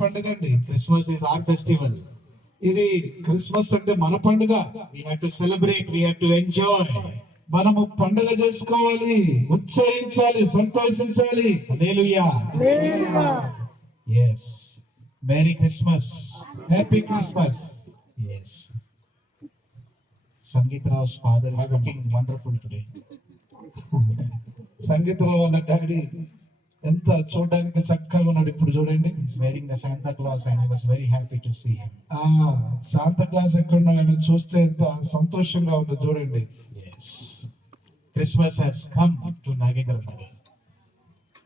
పండుగ అండి. Christmas is our festival. ఇది క్రిస్మస్ అంటే మన పండుగ. We have to celebrate, we have to enjoy. మనము పండుగ చేసుకోవాలి, ఉత్సహించాలి, సంతోషించాలి. Hallelujah. Yes. Merry Christmas. Happy Christmas. Yes. Sangeet Rao's father is looking wonderful today. సంగీతంలో ఉన్న డాడీ ఎంత చూడడానికి చక్కగా ఉన్నాడు. ఇప్పుడు చూడండి, He's wearing the Santa Claus and I was very happy to see him. Shanta class ఎక్కడ ఉన్నాడని చూస్తే ఎంత సంతోషంగా ఉంది చూడండి. Yes. Christmas has come to Nagendra Nagar.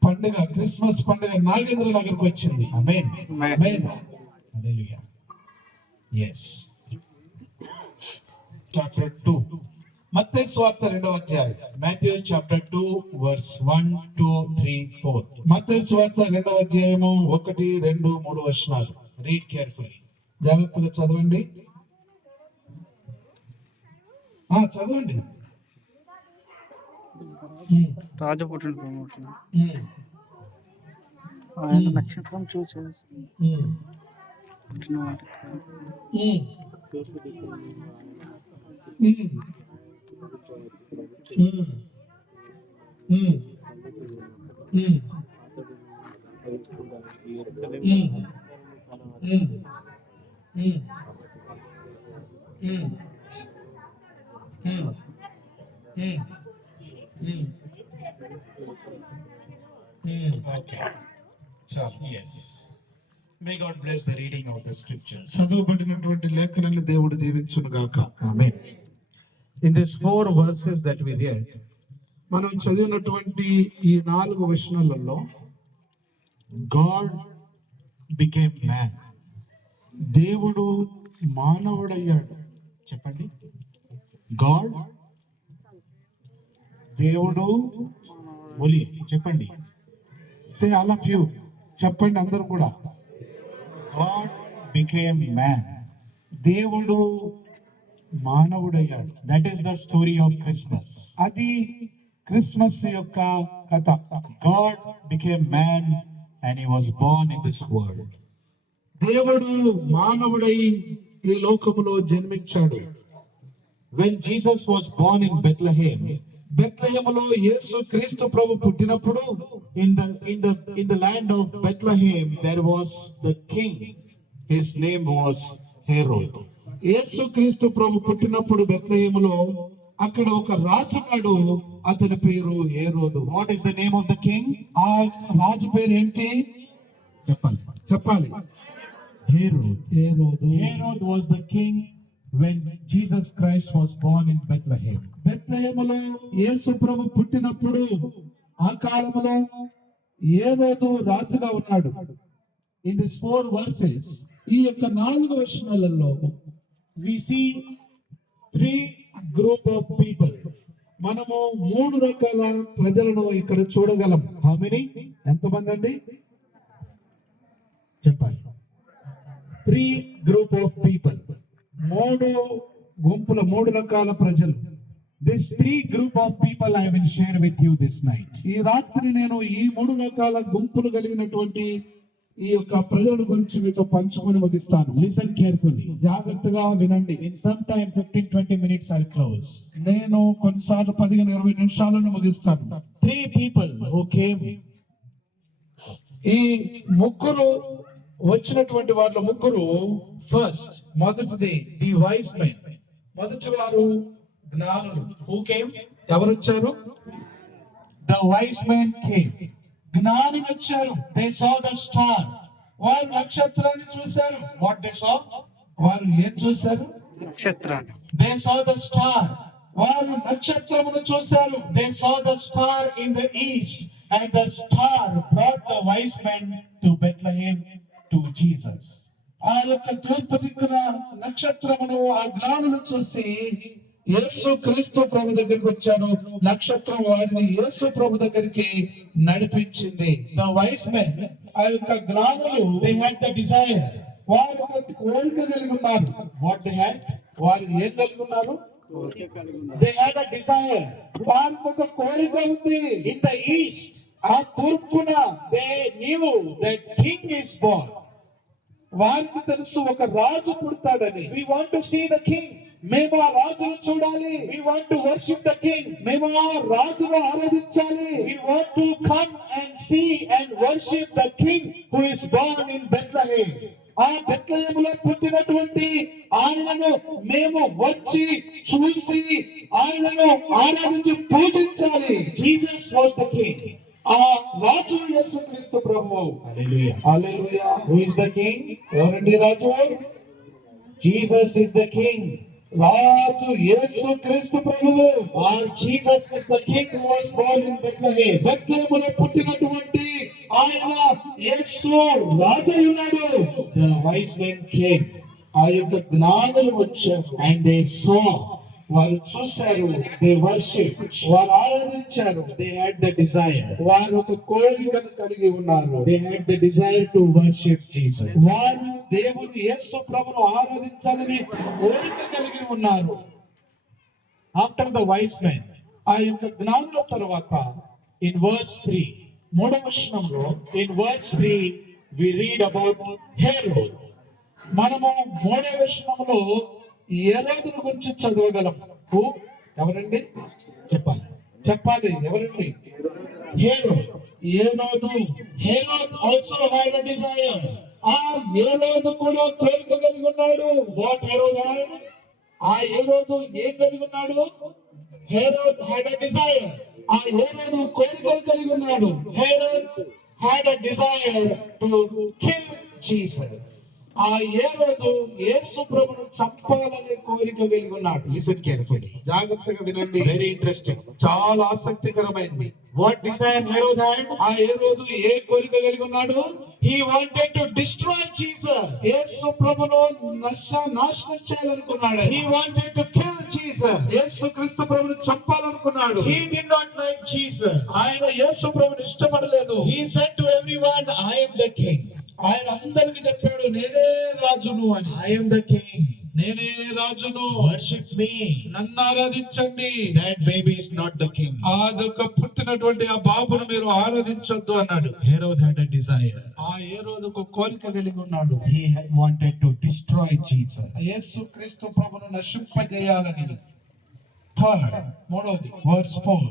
పండుగ, క్రిస్మస్ పండుగ నాగేంద్ర నగర్కి వచ్చింది. Amen. Amen. Hallelujah. Yes. Chapter 2. మత్తయి సువార్త 2వ అధ్యాయం. Matthew chapter 2 verse 1, 2, 3, 4. మత్తయి సువార్త 2వ అధ్యాయము 1, 2, 3 వచనాలు. Read carefully. జాగ్రత్తగా చదవండి. చదవండి. రాజు పుట్టిన ప్రమోషన్ ఆయన నక్షత్రం చూసేసి పుట్టిన వాటికి Yes. May God bless the reading of the scriptures. చదవబడినటువంటి లేఖనాన్ని దేవుడు దీవించును గాక. Amen. In these 4 verses that we read, మనం చదివినటువంటి ఈ 4 వచనాలలో God became man. దేవుడు మానవుడయ్యాడు. చెప్పండి. God, దేవుడు, बोलिए, చెప్పండి. సే ఆల్ ఆఫ్ యూ, చెప్పండి అందరూ కూడా. God became man. దేవుడు మానవుడయ్యాడు. That is the story of Christmas. అది క్రిస్మస్ యొక్క కథ. God became man and he was born in this world. దేవుడు మానవుడై ఈ లోకములో జన్మించాడు. When Jesus was born in Bethlehem, బెత్లెహేములో యేసు క్రీస్తు ప్రభు పుట్టినప్పుడు in the land of Bethlehem there was the king. His name was Herod. యేసు క్రీస్తు ప్రభు పుట్టినప్పుడు బెత్లెహేములో అక్కడ ఒక రాజుగాడు, అతని పేరు హేరోదు. What is the name of the king? ఆ రాజు పేరు ఏంటి చెప్పాలి. Herod. Herod. Herod was the king when Jesus Christ was born in Bethlehem. బెత్లెహేములో యేసు ప్రభు పుట్టినప్పుడు ఆ కాలంలో హేరోదు రాజుగా ఉన్నాడు. In these 4 verses ఈ యొక్క 4 వచనాలలో we see 3 group of people. మనము 3 రకాల ప్రజలను ఇక్కడ చూడగలం. How many? ఎంతమంది అండి? చెప్పాలి. 3 group of people. 3 గుంపుల, 3 రకాల ప్రజలు. This 3 group of people I will share with you this night. ఈ రాత్రి నేను ఈ 3 రకాల గుంపులు కలిగినటువంటి ఈ యొక్క ప్రజల గురించి మీతో పంచుకొని ముగిస్తాను. Listen carefully. జాగ్రత్తగా వినండి. In some time 15-20 minutes I'll close. నేను కొన్నిసార్లు 15-20 నిమిషాలను ముగిస్తాను. 3 people who came. ఈ 3 వచ్చినటువంటి వాళ్ళ 3 First, మొదటిది ది వైస్ మెన్. మొదటి వారు జ్ఞానులు. who came? ఎవరు వచ్చారు? The wise men came. జ్ఞానులు వచ్చారు. They saw the star. వారు నక్షత్రాన్ని చూశారు. What they saw? వారు ఏం చూశారు? నక్షత్రాన్ని. They saw the star. వారు నక్షత్రమును చూశారు. They saw the star in the east, and the star brought the wise men to Bethlehem to Jesus. ఆ యొక్క తూర్పు దిక్కున నక్షత్రమును ఆ జ్ఞానులు చూసి యేసు క్రీస్తు ప్రభు దగ్గరికి వచ్చారు. నక్షత్రం వారిని యేసు ప్రభు దగ్గరికి నడిపించింది. The wise men, ఆ యొక్క జ్ఞానులు they had the desire. వారు ఒక కోరిక కలిగి ఉన్నారు. What they had? వారు ఏం కలిగి ఉన్నారు? They had a desire. వారికి ఒక కోరిక ఉంది. In the east, ఆ తూర్పున they knew that king is born. వారికి తెలుసు ఒక రాజు పుడతాడని. We want to see the king. మేము ఆ రాజును చూడాలి. We want to worship the king. మేము ఆ రాజును ఆరాధించాలి. We want to come and see and worship the king who is born in Bethlehem. ఆ బెత్లెహేములో పుట్టినటువంటి ఆయనను మేము వచ్చి చూసి ఆయనను ఆరాధించి పూజించాలి. Jesus was the king. ఆ రాజు యేసుక్రీస్తు ప్రభువు. Hallelujah. Hallelujah. Who is the king? ఎవరండి రాజు? Jesus is the king. రాజు యేసుక్రీస్తు ప్రభువు. Our Jesus is the king who was born in Bethlehem. బెత్లెహేములో పుట్టినటువంటి ఆయన యేసు రాజయున్నాడు. The wise men came ఆ యొక్క జ్ఞానులు వచ్చారు. and they saw, వారు చూశారు, they worshipped, వారు ఆరాధించారు. they had the desire. వారు ఒక కోరికను కలిగి ఉన్నారు. They had the desire to worship Jesus. వారు దేవుని యేసు ప్రభువును ఆరాధించాలని కోరిక కలిగి ఉన్నారు. After the wise men, ఆ యొక్క జ్ఞానుల తర్వాత in verse 3, మూడవ వచనంలో in verse 3, we read about Herod. మనము మూడవ వచనంలో హేరోదును గురించి చదవగలం. Who? ఎవరండి? చెప్పాలి. చెప్పాలి. ఎవరండి? Herod. Herod. Herod also had a desire. ఆ హేరోదు కూడా కోరిక కలిగి ఉన్నాడు. What Herod had? ఆ హేరోదు ఏం కలిగి ఉన్నాడు? Herod had a desire. ఆ హేరోదు కోరికలు కలిగి ఉన్నాడు. Herod had a desire to kill Jesus. ఆ హేరోదు యేసు ప్రభువును చంపాలనే కోరిక కలిగి ఉన్నాడు. Listen carefully. జాగ్రత్తగా వినండి. Very interesting. చాలా ఆసక్తికరమైంది. What desire Herod had? ఆ హేరోదు ఏ కోరిక కలిగి ఉన్నాడు? He wanted to destroy Jesus. యేసు ప్రభువును నాశనం చేయాలనుకున్నాడు. He wanted to kill Jesus. యేసు క్రీస్తు ప్రభువును చంపాలనుకున్నాడు. He did not like Jesus. ఆయన యేసు ప్రభువును ఇష్టపడలేదు. He said to everyone, I am the king. ఆయన అందరికి చెప్పాడు, నేనే రాజును అని. I am the king. నేనే రాజును, Worship me. నన్ను ఆరాధించండి. That baby is not the king. అదొక పుట్టినటువంటి ఆ బాబును మీరు ఆరాధించొద్దు అన్నాడు. Herod had a desire. ఆ హేరోదుకు కోరిక కలిగి ఉన్నాడు. He wanted to destroy Jesus. యేసు క్రీస్తు ప్రభువును నశింపజేయాలని. Third, మూడవది verse 4.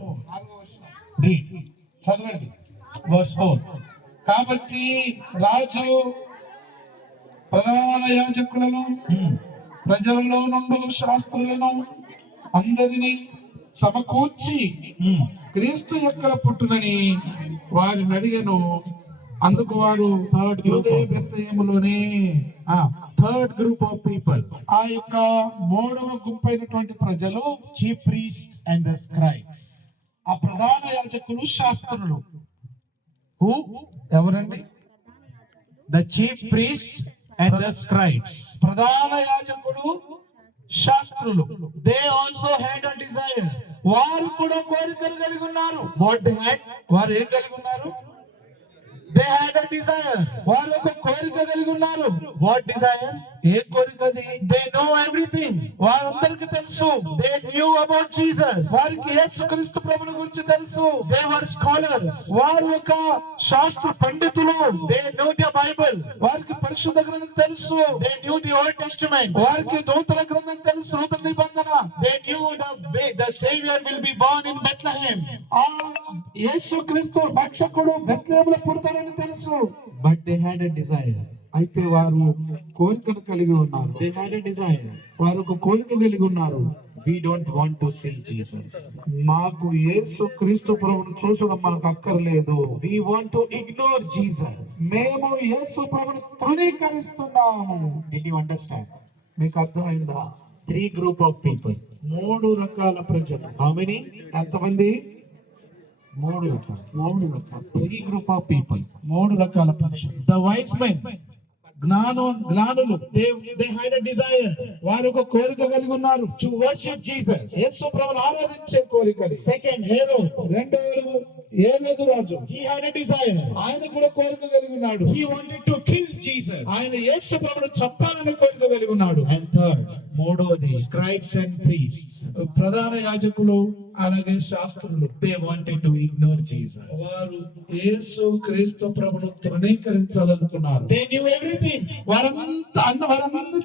Read. చదవండి. Verse 4. కాబట్టి రాజు ప్రధాన యాజకులను ప్రజలలో నుండి శాస్త్రులను అందరినీ సమకూర్చి క్రీస్తు ఎక్కడ పుట్టునని వారిని అడిగెను. అందుకు వారు యూదయ బెత్లెహేములోనే. Third group of people, ఆ యొక్క మూడవ గుంపైనటువంటి ప్రజలు, chief priests and the scribes. ఆ ప్రధాన యాజకులు, శాస్త్రులు. Who? ఎవరండి? The chief priests and the scribes. ప్రధాన యాజకుడు, శాస్త్రులు. They also had a desire. వారు కూడా కోరికలు కలిగి ఉన్నారు. What they had? వారు ఏం కలిగి ఉన్నారు? They had a desire. వారు ఒక కోరిక కలిగి ఉన్నారు. What desire? A కోరికది? They know everything. వారందరికి తెలుసు. They knew about Jesus. వారికి యేసుక్రీస్తు ప్రభువుని గురించి తెలుసు. They were scholars. వారు ఒక శాస్త్ర పండితులు. They knew the Bible. వారికి పరిశుద్ధ గ్రంథం తెలుసు. They knew the Old Testament. వారికి నూతన గ్రంథం తెలుసు, నూతన నిబంధన. They knew the Savior will be born in Bethlehem. ఆ యేసుక్రీస్తు రక్షకుడు బెత్లెహేములో పుడతాడని తెలుసు. But they had a desire. అయితే వారు కోరికను కలిగి ఉన్నారు. They had a desire. వారు ఒక కోరిక కలిగి ఉన్నారు. We don't want to see Jesus. మాకు యేసు క్రీస్తు ప్రభువును చూసడం మనకు అక్కర్లేదు. We want to ignore Jesus. మేము యేసు ప్రభువును తృణీకరిస్తున్నాము. Did you understand? మీకు అర్థమైందా? Three group of people. మూడు రకాల ప్రజలు. How many? ఎంతమంది? మూడు రకాలు. మూడు రకాలు. Three group of people. మూడు రకాల ప్రజలు. The wise men. జ్ఞానులు. They had a desire వారు ఒక కోరిక కలిగి ఉన్నారు. to worship Jesus. యేసు ప్రభువును ఆరాధించే కోరిక. Second, Herod. రెండవది హేరోదు రాజు. He had a desire. ఆయన కూడా కోరిక కలిగి ఉన్నాడు. He wanted to kill Jesus. ఆయన యేసు ప్రభువును చంపాలని కోరిక కలిగి ఉన్నాడు. And third, మూడవది scribes and priests. ప్రధాన యాజకులు అలాగే శాస్త్రులు They wanted to ignore Jesus. వారు యేసు క్రీస్తు ప్రభును తృణీకరించాలనుకున్నారు. They knew everything. వారంతా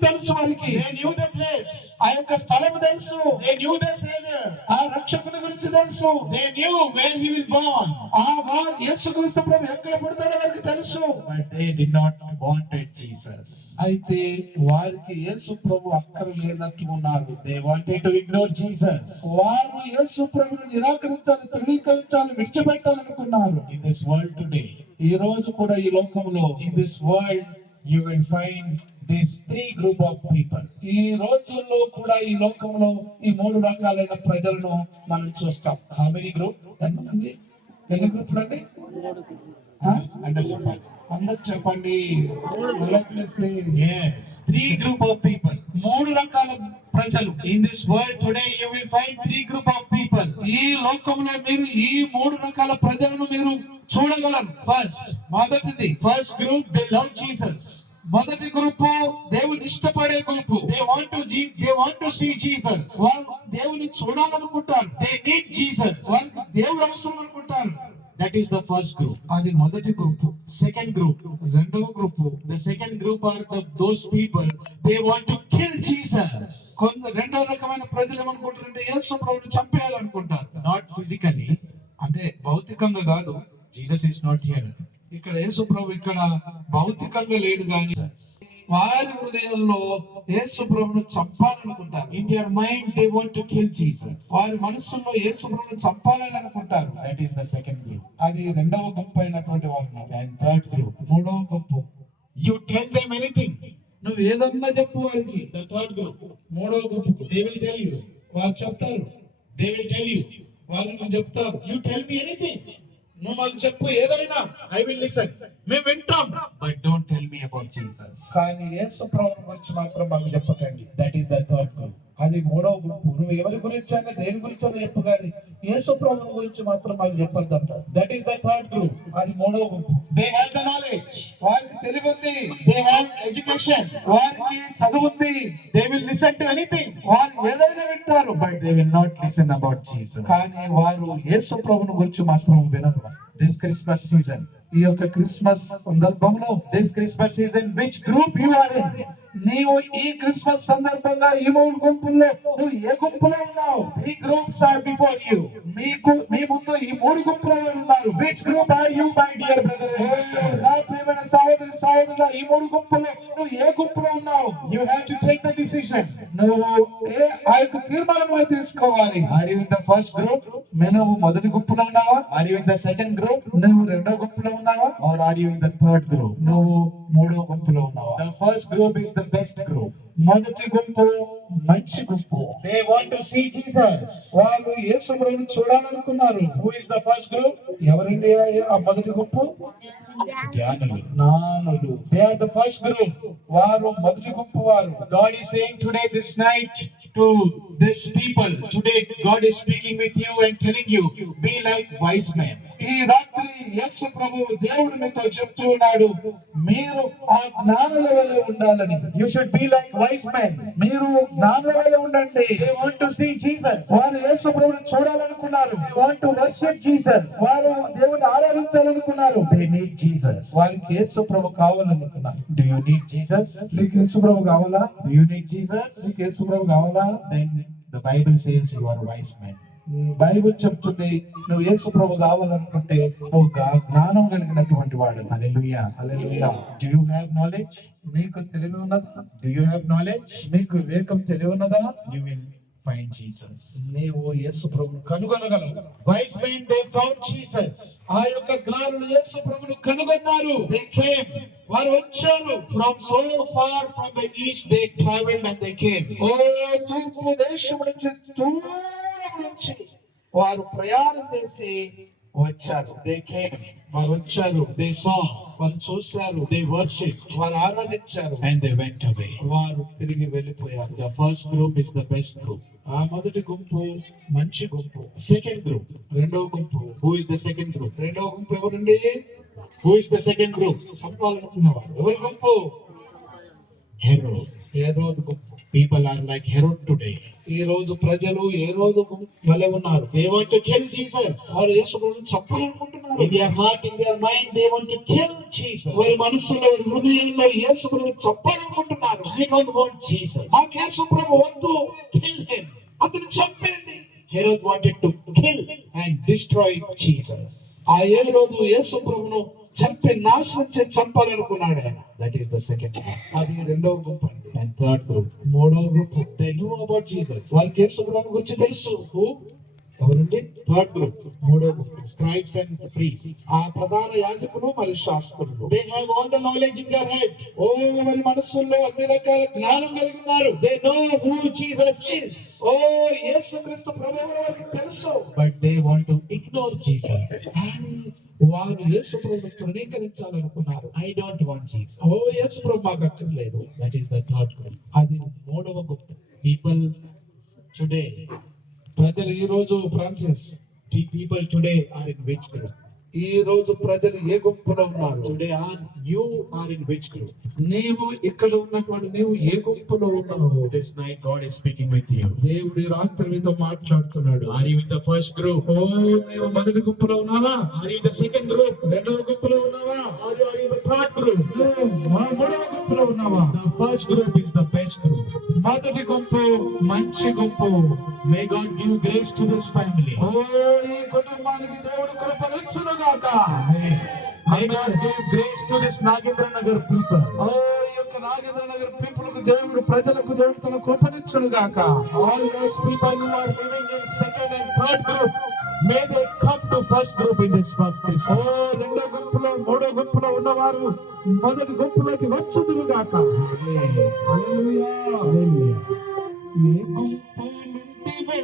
తెలుసు వారికి. They knew the place. ఆ యొక్క స్థలం తెలుసు. They knew the Savior. ఆ రక్షకుని గురించి తెలుసు. They knew where he will born. యేసు క్రీస్తు ప్రభు ఎక్కడ పుడతాడో వారికి తెలుసు. But they did not wanted Jesus. అయితే వారికి యేసు ప్రభు అక్కర లేనట్టు ఉన్నారు. They wanted to ignore Jesus. వారు యేసు ప్రభుని నిరాకరించాలి, తృణీకరించాలి, విడిచిపెట్టాలనుకున్నారు. In this world today, ఈ రోజు కూడా ఈ లోకంలో in this world, you will find these three group of people. ఈ రోజుల్లో కూడా ఈ లోకంలో ఈ మూడు రకాలైన ప్రజలను మనం చూస్తాం. How many group? ఎంతమంది? ఎన్ని గ్రూపులు అండి? అందరు చెప్పండి. Yes, three group of people. మూడు రకాల ప్రజలు. In this world today, you will find three group of people. ఈ లోకంలో మీరు ఈ మూడు రకాల ప్రజలను మీరు చూడగలరు. మొదటిది First group, they love Jesus. మొదటి గ్రూపు దేవుని ఇష్టపడే group. They want to see Jesus. వారు దేవుని చూడాలనుకుంటారు. They need Jesus. వారికి దేవుడు అవసరం అనుకుంటారు. That is the first group. అది మొదటి గ్రూపు. Second group, రెండవ group. the second group are those people, they want to kill Jesus. రెండవ రకమైన ప్రజలు ఏమనుకుంటారంటే యేసు ప్రభువుని చంపేయాలనుకుంటారు. Not physically. అంటే భౌతికంగా కాదు. Jesus is not here. ఇక్కడ యేసు ప్రభు ఇక్కడ భౌతికంగా లేడు కానీ వారి హృదయంలో యేసు ప్రభువును చంపాలనుకుంటారు. In their mind, they want to kill Jesus. వారి మనస్సులో యేసు ప్రభువును చంపాలని అనుకుంటారు. That is the second group. అది రెండవ గుంపు అయినటువంటి వారు. And third group, మూడవ గుంపు. you tell them anything. నువ్వు ఏదన్నా చెప్పు వారికి. The third group, మూడవ గుంపు. they will tell you. వారు చెప్తారు. They will tell you. వారు నువ్వు చెప్తారు. You tell me anything. నువ్వు మాకు చెప్పు ఏదైనా, I will listen. మేము వింటాం. But don't tell me about Jesus. కానీ యేసు ప్రభువు గురించి మాత్రం మాకు చెప్పకండి. That is the third group. అది మూడవ గుంపు. నువ్వు ఎవరి గురించి అయినా దేని గురించో చెప్పు కానీ యేసు ప్రభువు గురించి మాత్రం మాకు చెప్పొద్దంట. That is the third group. అది మూడవ గుంపు. They have the knowledge. వారికి తెలివి ఉంది. They have education. వారికి చదువు ఉంది. They will listen to anything. వారు ఏదైనా వింటారు. But they will not listen about Jesus. కానీ వారు యేసు ప్రభువుని గురించి మాత్రం వినరు. This Christmas season, ఈ యొక్క క్రిస్మస్ సందర్భంలో, this Christmas season, which group you are in? నీవు ఈ క్రిస్మస్ సందర్భంగా ఈ మూడు గుంపుల్లో నువ్వు ఏ గుంపులో ఉన్నావు? Three groups are before you. మీ ముందు ఈ మూడు గుంపులో ఉన్నారు. Which group are you, my dear brother and sister? నా ప్రియమైన సహోదరుల ఈ మూడు గుంపులో నువ్వు ఏ గుంపులో ఉన్నావు? You have to take the decision. నువ్వు ఆ యొక్క తీర్మానం తీసుకోవాలి. Are you in the first group? నువ్వు మొదటి గుంపులో ఉన్నావా? Are you in the second group? నువ్వు రెండో గుంపులో ఉన్నావా? Or are you in the third group? నువ్వు మూడో గుంపులో ఉన్నావా? The first group is the best group. మొదటి గుంపు మంచి గుంపు. They want to see Jesus. వారు యేసు ప్రభువుని చూడాలనుకున్నారు. Who is the first group? ఎవరండి ఆ మొదటి గుంపు? జ్ఞానులు. They are the first group. వారు మొదటి గుంపు వారు. God is saying today, this night, to this people, today God is speaking with you and telling you, be like wise men. ఈ రాత్రి యేసు ప్రభువు దేవుడు మీతో చెప్తూ ఉన్నాడు, మీరు ఆ జ్ఞానుల వలె ఉండాలని. You should be like wise men. మీరు జ్ఞానుల వలె ఉండండి. They want to see Jesus. వారు యేసు ప్రభువుని చూడాలనుకున్నారు. They want to worship Jesus. వారు దేవుని ఆరాధించాలనుకున్నారు. They need Jesus. వారికి యేసు ప్రభు కావాలనుకున్నారు. Do you need Jesus? నీకు యేసు ప్రభు కావాలా? Do you need Jesus? నీకు యేసు ప్రభు కావాలా? Then the Bible says you are wise men. Bible చెప్తుంది నువ్వు యేసు ప్రభు కావాలనుకుంటే నువ్వు జ్ఞానం కలిగినటువంటి వాడు. Hallelujah. Hallelujah. Do you have knowledge? నీకు తెలివి ఉన్నదా? Do you have knowledge? నీకు వివేకం తెలివి ఉన్నదా? You will find Jesus. నీవు యేసు ప్రభువును కనుగొనగలవు. Wise men, they found Jesus. ఆ యొక్క జ్ఞానులు యేసు ప్రభువును కనుగొన్నారు. They came. వారు వచ్చారు. From so far from the east, they traveled and they came. ఓ తూర్పు దేశం నుంచి దూరం నుంచి వారు ప్రయాణం చేసి వచ్చారు. They came. వారు వచ్చారు. They saw. వారు చూశారు. They worshipped. వారు ఆరాధించారు. And they went away. వారు తిరిగి వెళ్ళిపోయారు. The first group is the best group. ఆ మొదటి గుంపు మంచి గుంపు. Second group. రెండవ గుంపు. Who is the second group? రెండవ గుంపు ఎవరండి? Who is the second group? చంపాలనుకున్నవాడు. ఎవరి గుంపు? Herod. హేరోదు గుంపు. People are like Herod today. ఈ రోజు ప్రజలు ఏ రోజు వలె ఉన్నారు. They want to kill Jesus. వారు యేసు ప్రభువును చంపాలనుకుంటున్నారు. In their heart, in their mind, they want to kill Jesus. వారి మనస్సులో వారి హృదయంలో యేసు ప్రభువును చంపాలనుకుంటున్నారు. I don't want Jesus. మాకు యేసు ప్రభు వద్దు, Kill him. అతను చంపేయండి. Herod wanted to kill and destroy Jesus. ఆ ఏ రోజు యేసు ప్రభువును చంపి నాశనం చేసి చంపాలనుకున్నాడు ఆయన. That is the second group. అది రెండవ గుంపు అండి. And third group. మూడవ గుంపు, They knew about Jesus. వారికి యేసు ప్రభువు గురించి తెలుసు. ఎవరండి? Third group. మూడో group. Scribes and priests. ఆ ప్రధాన యాజకులు మరియు శాస్త్రులు. They have all the knowledge in their head. ఓ వారి మనస్సుల్లో అన్ని రకాల జ్ఞానం కలిగి ఉన్నారు. They know who Jesus is. ఓ యేసుక్రీస్తు ప్రభువు వారికి తెలుసు. But they want to ignore Jesus. కానీ వారు యేసు ప్రభువును తృణీకరించాలనుకున్నారు. I don't want Jesus. ఓ యేసు ప్రభు మాకు అక్కర్లేదు. That is the third group. అది మూడవ గుంపు. People today, ప్రజలు ఈ రోజు Francis, people today are in which group? ఈ రోజు ప్రజలు ఏ గుంపులో ఉన్నారు? Today you are in which group? నీవు ఇక్కడ ఉన్నటువంటి నీవు ఏ గుంపులో ఉన్నావు? This night God is speaking with you. దేవుడి రాత్రి మీతో మాట్లాడుతున్నాడు. Are you in the first group? ఓ నీవు మొదటి గుంపులో ఉన్నావా? Are you in the second group? రెండవ గుంపులో ఉన్నావా? Or you are in the third group? నువ్వు మూడవ గుంపులో ఉన్నావా? The first group is the best group. మొదటి గుంపు మంచి గుంపు. May God give grace to this family. ఓ ఈ కుటుంబానికి దేవుడు కృపనిచ్చునుగాక. May God give grace to this Nagendra Nagar people. ఓ ఈ యొక్క నాగేంద్ర నగర్ పీపుల్ కు దేవుడు, ప్రజలకు దేవుడు తన కృపనిచ్చునుగాక. All those people who are living in second and third group, may they come to first group in this first oh Christmas. రెండో గుంపులో మూడో గుంపులో ఉన్నవారు మొదటి గుంపులోకి వచ్చుదురుగాక. హల్లెలూయా. Hallelujah. ఏ గుంపు నుండివో